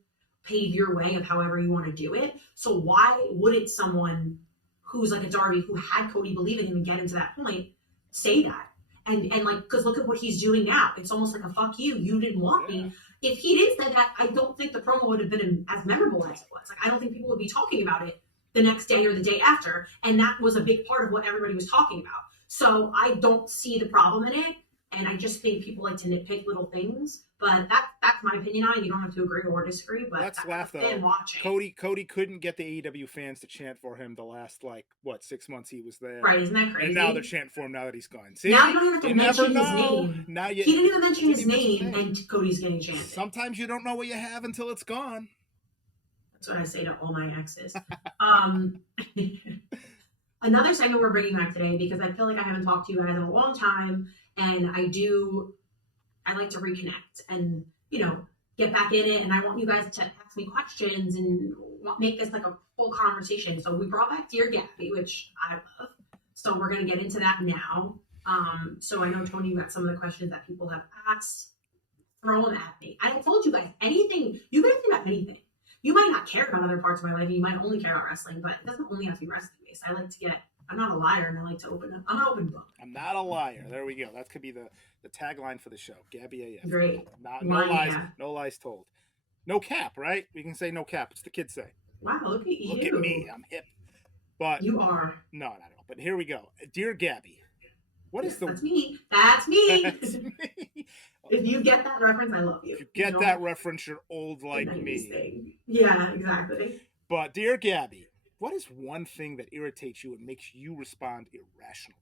pave your way of however you want to do it. So why wouldn't someone who's like a Darby who had Cody believe in him and get him to that point say that? And like, because look at what he's doing now. It's almost like a fuck you. You didn't want me. If he didn't say that, I don't think the promo would have been as memorable as it was. Like, I don't think people would be talking about it the next day or the day after. And that was a big part of what everybody was talking about. So I don't see the problem in it. And I just think people like to nitpick little things, but that's my opinion on it. You don't have to agree or disagree, but let's laugh though. Cody couldn't get the AEW fans to chant for him the last 6 months he was there. Right? Isn't that crazy? And now they're chanting for him now that he's gone. See, now you don't have to mention his name. Now he didn't even mention his name, and Cody's getting chanted. Sometimes you don't know what you have until it's gone. That's what I say to all my exes. Another segment we're bringing back today because I feel like I haven't talked to you guys in a long time. And I like to reconnect and, get back in it. And I want you guys to ask me questions and make this like a full conversation. So we brought back Dear Gabby, which I love. So we're going to get into that now. So I know, Tony, you got some of the questions that people have asked. Throw them at me. I told you guys, anything, you guys think about anything. You might not care about other parts of my life, and you might only care about wrestling, but it doesn't only have to be wrestling based. I like to I'm not a liar, and I like to I'm an open book. I'm not a liar. There we go. That could be the tagline for the show. Gabby AF. Great. No lies. No lies told. No cap, right? We can say no cap. It's the kids say. Wow, look at you. Look at me. I'm hip. But you are. No, not at all. But here we go. Dear Gabby, what is the? That's me. That's me. That's me. If you get that reference, I love you. If you get that reference, you're old like me. Thing. Yeah, exactly. But Dear Gabby, what is one thing that irritates you and makes you respond irrationally?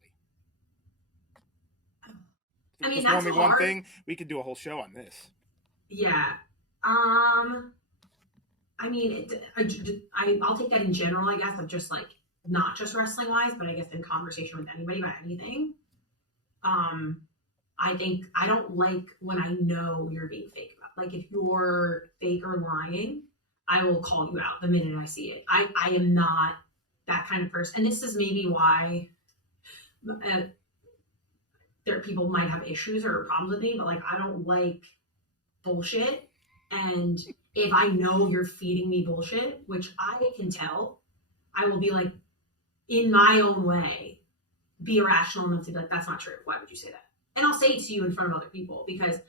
I mean, that's only one thing. We could do a whole show on this. Yeah. I mean, I'll take that in general, I guess, of just like, not just wrestling wise, but I guess in conversation with anybody about anything. I think I don't like when I know you're being fake. Like, if you're fake or lying, I will call you out the minute I see it. I am not that kind of person. And this is maybe why people might have issues or problems with me, but like, I don't like bullshit. And if I know you're feeding me bullshit, which I can tell, I will be like, in my own way, be irrational enough to be like, that's not true. Why would you say that? And I'll say it to you in front of other people, because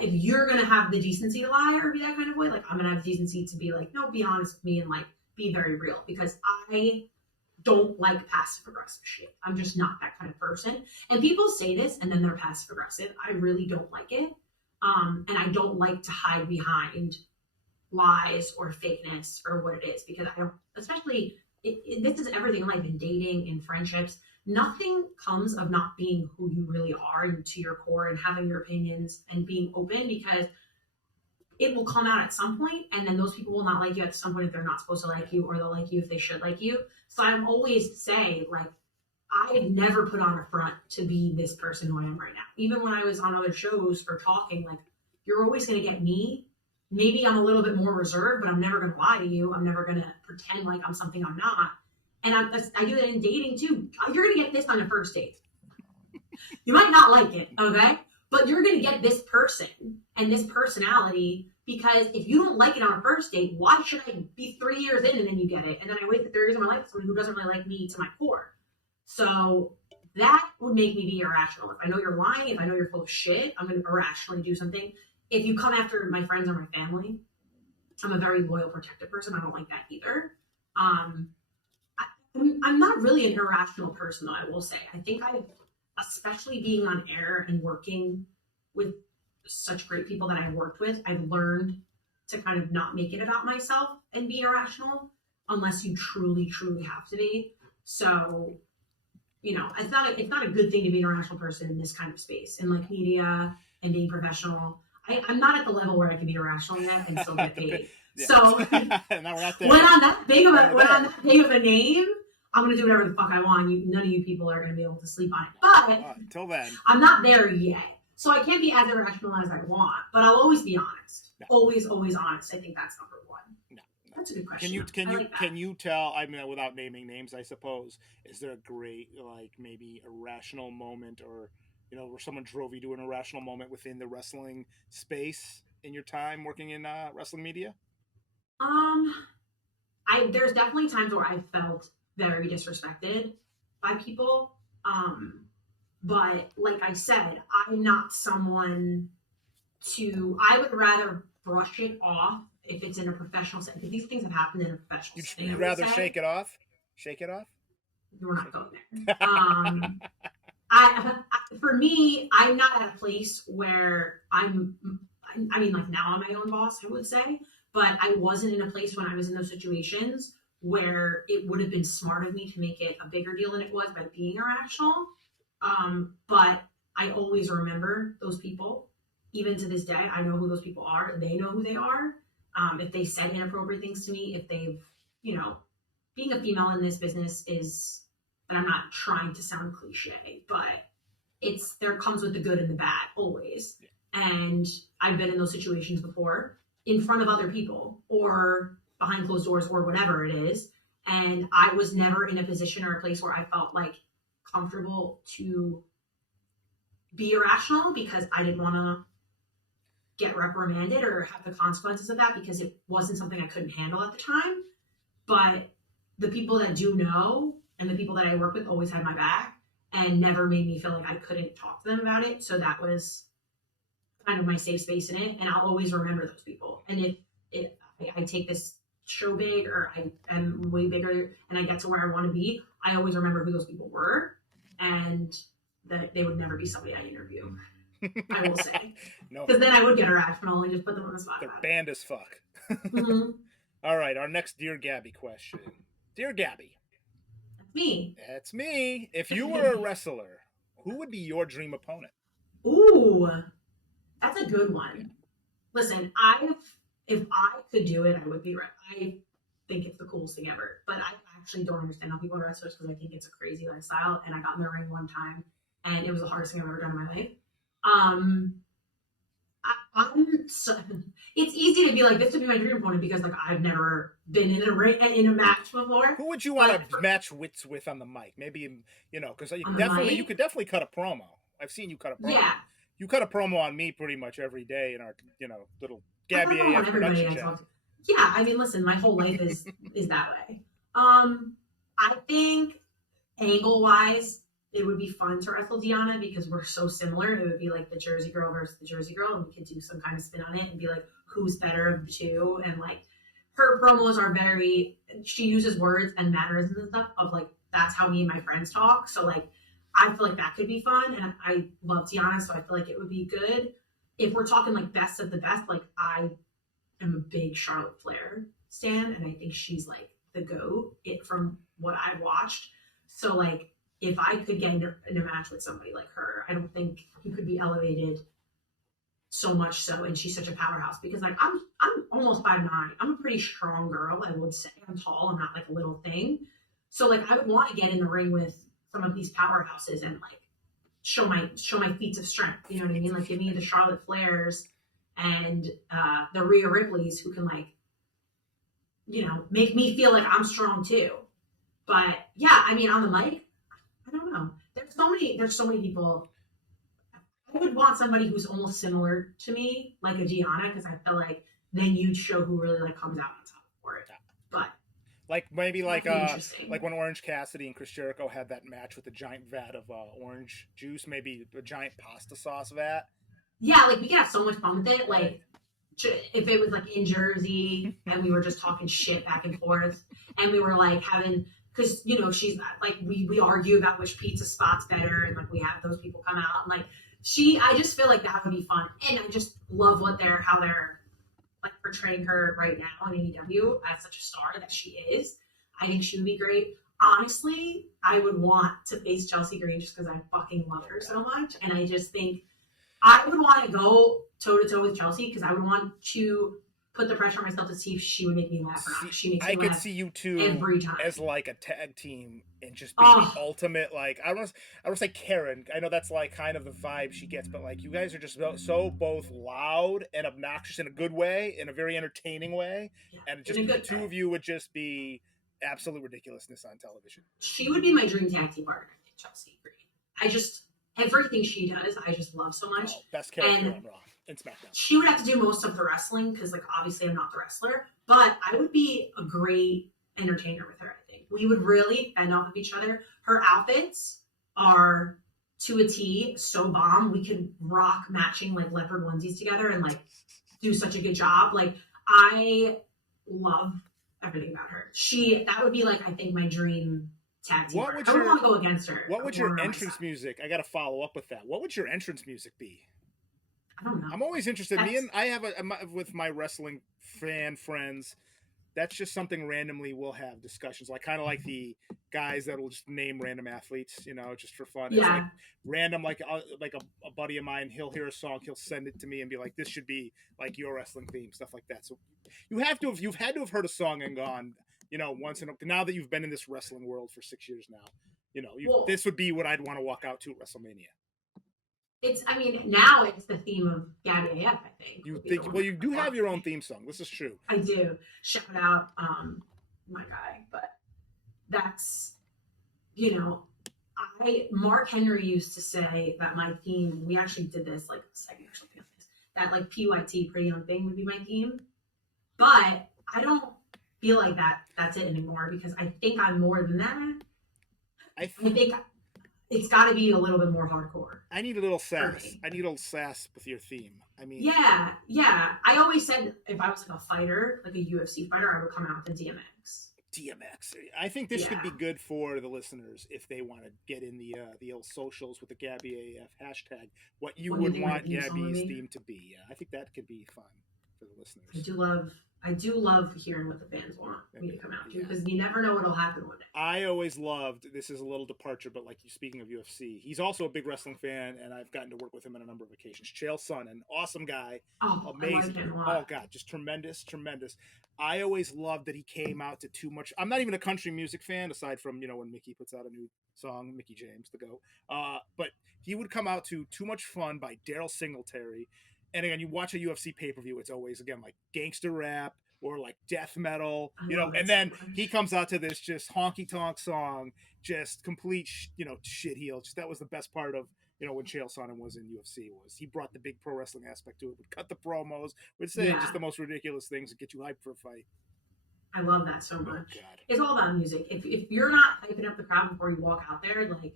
if you're going to have the decency to lie or be that kind of way, like, I'm going to have the decency to be like, no, be honest with me and like, be very real, because I don't like passive aggressive shit. I'm just not that kind of person. And people say this and then they're passive aggressive. I really don't like it. And I don't like to hide behind lies or fakeness or what it is, because I don't, especially this is everything in life, in dating, in friendships. nothing comes of not being who you really are and to your core and having your opinions and being open, because it will come out at some point, and then those people will not like you at some point if they're not supposed to like you, or they'll like you if they should like you. So I always say, like, I've never put on a front to be this person who I am right now. Even when I was on other shows for talking, like, you're always going to get me. Maybe I'm a little bit more reserved, but I'm never going to lie to you. I'm never going to pretend like I'm something I'm not. And I do that in dating too. You're going to get this on a first date. You might not like it, okay? But you're going to get this person and this personality, because if you don't like it on a first date, why should I be 3 years in and then you get it? And then I wasted 3 years of my life with someone who doesn't really like me to my core. So that would make me be irrational. If I know you're lying, if I know you're full of shit, I'm going to irrationally do something. If you come after my friends or my family, I'm a very loyal, protective person. I don't like that either. I'm not really an irrational person, though, I will say. I think especially being on air and working with such great people that I've worked with, I've learned to kind of not make it about myself and be irrational unless you truly, truly have to be. So, you know, it's not a good thing to be an irrational person in this kind of space, in like media and being professional. I'm not at the level where I can be irrational yet and still get paid. Yeah. So now we're out there. when on that big of a name, I'm going to do whatever the fuck I want. None of you people are going to be able to sleep on it. But until then, I'm not there yet. So I can't be as irrational as I want, but I'll always be honest. No. Always honest. I think that's number one. No. That's a good question. Can you tell, I mean, without naming names, I suppose, is there a great, like, maybe irrational moment, or, you know, where someone drove you to an irrational moment within the wrestling space in your time working in wrestling media? There's definitely times where I felt very disrespected by people. But like I said, I'm not someone I would rather brush it off if it's in a professional setting. Because these things have happened in a professional setting. You'd rather shake it off? Shake it off? We're not going there. For me, I'm not at a place where I mean, like, now I'm my own boss, I would say, but I wasn't in a place when I was in those situations where it would have been smart of me to make it a bigger deal than it was by being irrational. But I always remember those people. Even to this day, I know who those people are. They know who they are. If they said inappropriate things to me, if they've, you know, being a female in this business is, and I'm not trying to sound cliche, but there comes with the good and the bad always. And I've been in those situations before in front of other people or behind closed doors or whatever it is. And I was never in a position or a place where I felt like comfortable to be irrational, because I didn't want to get reprimanded or have the consequences of that, because it wasn't something I couldn't handle at the time. But the people that do know and the people that I work with always had my back and never made me feel like I couldn't talk to them about it. So that was kind of my safe space in it. And I'll always remember those people. And if I take this show big, or I am way bigger and I get to where I want to be, I always remember who those people were, and that they would never be somebody I interview. I will say, because then I would get irrational and just put them on the spot. They're banned as fuck. Mm-hmm. All right, our next Dear Gabby question. Dear Gabby, that's me. That's me. If you were a wrestler, who would be your dream opponent? Ooh, that's a good one. Yeah. Listen, if I could do it, I would be. I think it's the coolest thing ever. But I actually don't understand how people are wrestlers, because I think it's a crazy lifestyle. And I got in the ring one time, and it was the hardest thing I've ever done in my life. It's easy to be like, this would be my dream opponent, because like I've never been in a match before. Who would you want to match wits with on the mic? Maybe, you know, because you could definitely cut a promo. I've seen you cut a promo. Yeah. You cut a promo on me pretty much every day in our, you know, little Gabby AF production chat. Yeah, I mean, listen, my whole life is that way. I think angle-wise, it would be fun to wrestle Deanna, because we're so similar. It would be like the Jersey girl versus the Jersey girl, and we could do some kind of spin on it and be like, who's better of the two? And like, her promos are she uses words and mannerisms and stuff of like, that's how me and my friends talk. So like, I feel like that could be fun, and I love Deanna, so I feel like it would be good. If we're talking like best of the best, like I am a big Charlotte Flair stan, and I think she's like the GOAT from what I've watched. So like, if I could get in a match with somebody like her, I don't think you could be elevated so much so, and she's such a powerhouse because like I'm almost 5'9". I'm a pretty strong girl, I would say. I'm tall, I'm not like a little thing. So like I would want to get in the ring with some of these powerhouses and like show my feats of strength. You know what I mean? Like give me the Charlotte Flairs and the Rhea Ripleys who can like, you know, make me feel like I'm strong too. But yeah, I mean on the mic, I don't know. There's so many people. I would want somebody who's almost similar to me, like a Gianna, because I feel like then you'd show who really like comes out on top for it. But like maybe like when Orange Cassidy and Chris Jericho had that match with the giant vat of orange juice, maybe a giant pasta sauce vat. Yeah, like we could have so much fun with it. Like if it was like in Jersey and we were just talking shit back and forth, and we were like having. Because, you know, she's like, we argue about which pizza spot's better, and like we have those people come out. And like, I just feel like that would be fun. And I just love how they're like portraying her right now in AEW as such a star that she is. I think she would be great. Honestly, I would want to face Chelsea Green just because I fucking love her so much. And I just think I would want to go toe to toe with Chelsea because I would want to put the pressure on myself to see if she would make me laugh or not. She makes me laugh. I could see you two every time as like a tag team and just being the ultimate. Like I don't say Karen. I know that's like kind of the vibe she gets, but like you guys are just so both loud and obnoxious in a good way, in a very entertaining way, and just the two of you would just be absolute ridiculousness on television. She would be my dream tag team partner, Chelsea Green. I just everything she does, I just love so much. Best character on Raw. And SmackDown. She would have to do most of the wrestling because, like, obviously I'm not the wrestler, but I would be a great entertainer with her. I think we would really fend off of each other. Her outfits are to a T, so bomb. We could rock matching like leopard onesies together and like do such a good job. Like I love everything about her. That would be like I think my dream tag team. I would want to go against her. What would your entrance music? I got to follow up with that. What would your entrance music be? I don't know. I'm always interested. I have with my wrestling fan friends. That's just something randomly we'll have discussions, like kind of like the guys that will just name random athletes, you know, just for fun. Yeah. It's like random, like a buddy of mine, he'll hear a song, he'll send it to me and be like, this should be like your wrestling theme, stuff like that. So you've had to have heard a song and gone, you know, now that you've been in this wrestling world for 6 years now, you know, this would be what I'd want to walk out to at WrestleMania. Now it's the theme of Gabby AF, I think. You do have your own theme song. This is true. I do. Shout out my guy. But that's, you know, Mark Henry used to say that my theme, we actually did this like a segment or something like this, that like PYT, Pretty Young Thing, would be my theme. But I don't feel like that's it anymore because I think I'm more than that. I think it's got to be a little bit more hardcore. I need a little sass. I need a little sass with your theme. I mean, yeah. I always said if I was like a fighter, like a UFC fighter, I would come out with the DMX. I think this could be good for the listeners if they want to get in the old socials with the Gabby AF hashtag. What you would want Gabby's theme to be. Yeah, I think that could be fun for the listeners. I do love hearing what the fans want me to come out to because you never know what'll happen one day. I always loved, this is a little departure, but like you speaking of UFC, he's also a big wrestling fan, and I've gotten to work with him on a number of occasions. Chael Sonnen, an awesome guy, amazing. I like him a lot. Oh God, just tremendous. I always loved that he came out to too much. I'm not even a country music fan, aside from, you know, when Mickey puts out a new song, Mickey James, the GOAT. But he would come out to Too Much Fun by Daryl Singletary. And again, you watch a UFC pay-per-view, it's always, again, like gangster rap or like death metal, you know, and then he comes out to this just honky-tonk song, just complete, shit heel. Just that was the best part of, you know, when Chael Sonnen was in UFC, was he brought the big pro wrestling aspect to it, would cut the promos, would say just the most ridiculous things and get you hyped for a fight. I love that so much. It's all about music. If you're not hyping up the crowd before you walk out there, like,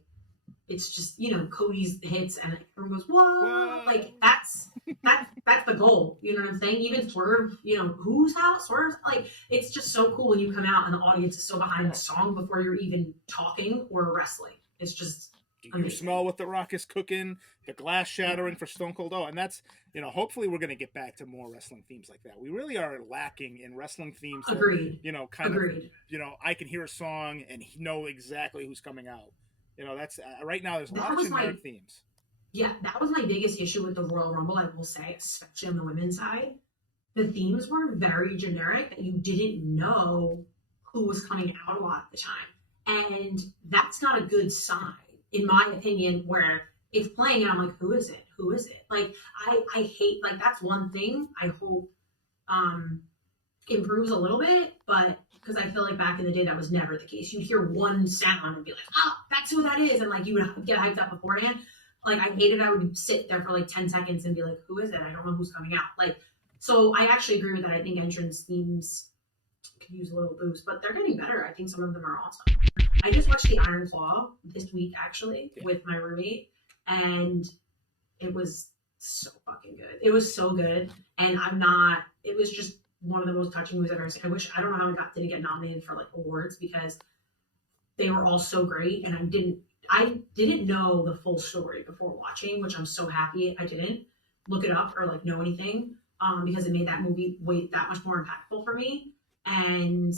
it's just, you know, Cody's hits and everyone goes, whoa. Like, that's the goal. You know what I'm saying? Even Swerve, you know, whose house? Swerve's, like, it's just so cool when you come out and the audience is so behind the song before you're even talking or wrestling. It's just amazing. You smell what The Rock is cooking, the glass shattering for Stone Cold. And that's, you know, hopefully we're going to get back to more wrestling themes like that. We really are lacking in wrestling themes. Agreed. That, you know, kind of, you know, I can hear a song and know exactly who's coming out. You know, that's right now. There's a That lot of was generic themes. Yeah, that was my biggest issue with the Royal Rumble, I will say, especially on the women's side. The themes were very generic that you didn't know who was coming out a lot of the time. And that's not a good sign, in my opinion, where it's playing and I'm like, who is it? Who is it? Like, I hate, like, that's one thing I hope improves a little bit, but because I feel like back in the day that was never the case. You'd hear one sound and be like, oh, that's who that is. And like, you would get hyped up beforehand. Like, I hated I would sit there for like 10 seconds and be like, who is it? I don't know who's coming out. Like, so I actually agree with that. I think entrance themes could use a little boost, but they're getting better. I think some of them are awesome. I just watched the Iron Claw this week, actually, with my roommate, and it was so fucking good. It was so good. And it was just one of the most touching movies I've ever seen. I don't know how it didn't get nominated for like awards, because they were all so great, and I didn't know the full story before watching, which I'm so happy I didn't look it up or like know anything, because it made that movie that much more impactful for me. And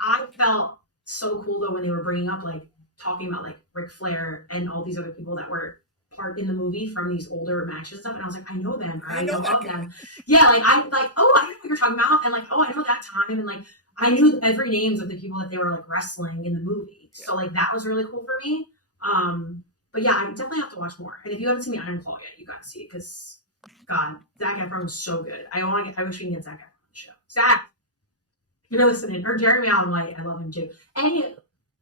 I felt so cool though when they were bringing up, like, talking about like Ric Flair and all these other people that were part in the movie from these older matches and stuff, and I was like, I know them, or I know of them. Yeah, like I know what you're talking about, and like, oh, I know that time, and like I knew every names of the people that they were like wrestling in the movie. Yeah. So like that was really cool for me. But yeah, I definitely have to watch more. And if you haven't seen the Iron Claw yet, you got to see it, because God, Zac Efron was so good. I wish we could get Zac Efron on the show. Zac, if you're listening, or Jeremy Allen White, I love him too. And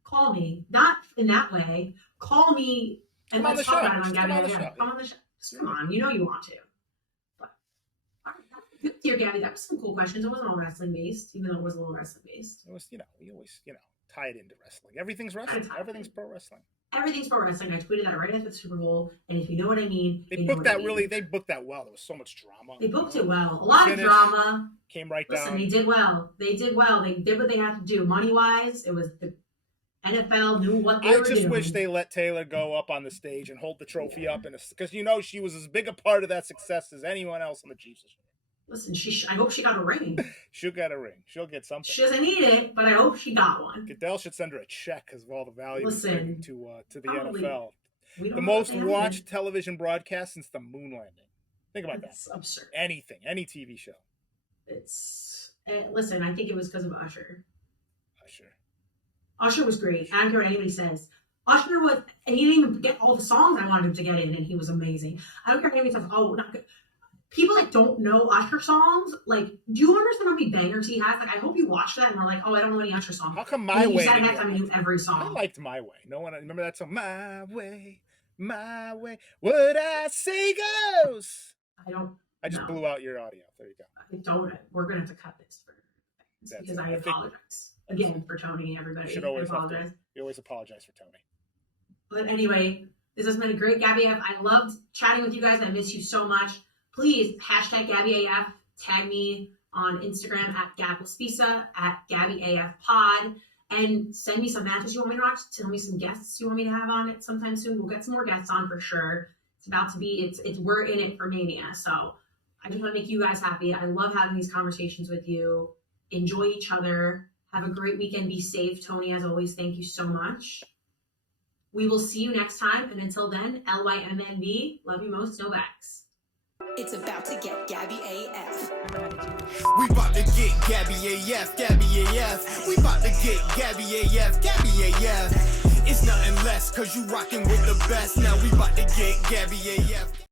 call me, not in that way. Call me and let's talk about it on Gabby AF. Come on the show. Just come on, you know you want to. But all right, dear Gabby, that was some cool questions. It wasn't all wrestling based, even though it was a little wrestling based. It was, we always, tie it into wrestling. Everything's wrestling. Everything's pro wrestling. Everything's pro wrestling. I tweeted that right after the Super Bowl, and if you know what I mean, they booked that really. They booked that well. There was so much drama. They booked it well. A lot of drama. Came right down. Listen, they did well. They did well. They did what they had to do. Money wise, it was the NFL knew what they were doing. I just wish they let Taylor go up on the stage and hold the trophy up, because she was as big a part of that success as anyone else on the Chiefs. Listen, I hope she got a ring. She'll get a ring. She'll get something. She doesn't need it, but I hope she got one. Goodell should send her a check because of all the value he's bringing to the probably, NFL. The most watched television broadcast since the moon landing. Think about that. It's absurd. Anything, any TV show. Listen, I think it was because of Usher. Usher. Usher was great. I don't care what anybody says. Usher was, and he didn't even get all the songs I wanted him to get in, and he was amazing. I don't care what anybody says, oh, not good. People that don't know Usher songs, like, do you understand how many bangers he has? Like, I hope you watch that and we're like, oh, I don't know any Usher songs. How come My Way? You said I knew every song. I liked My Way. No one remember that song? My way, what I say goes. I just blew out your audio. There you go. We're gonna have to cut this because I apologize again for Tony and everybody. You should always apologize. You always apologize for Tony. But anyway, this has been a great Gabby AF. I loved chatting with you guys. I miss you so much. Please hashtag Gabby AF. Tag me on Instagram at @GabLaspisa, at Gabby AF Pod, and send me some matches you want me to watch. Tell me some guests you want me to have on it sometime soon. We'll get some more guests on for sure. It's about to be. We're in it for Mania. So I just want to make you guys happy. I love having these conversations with you. Enjoy each other. Have a great weekend. Be safe. Tony, as always, thank you so much. We will see you next time. And until then, LYMNB. Love you most. No backs. It's about to get Gabby AF. We about to get Gabby AF, Gabby AF. We about to get Gabby AF, Gabby AF. It's nothing less, cause you rockin' with the best. Now we about to get Gabby AF.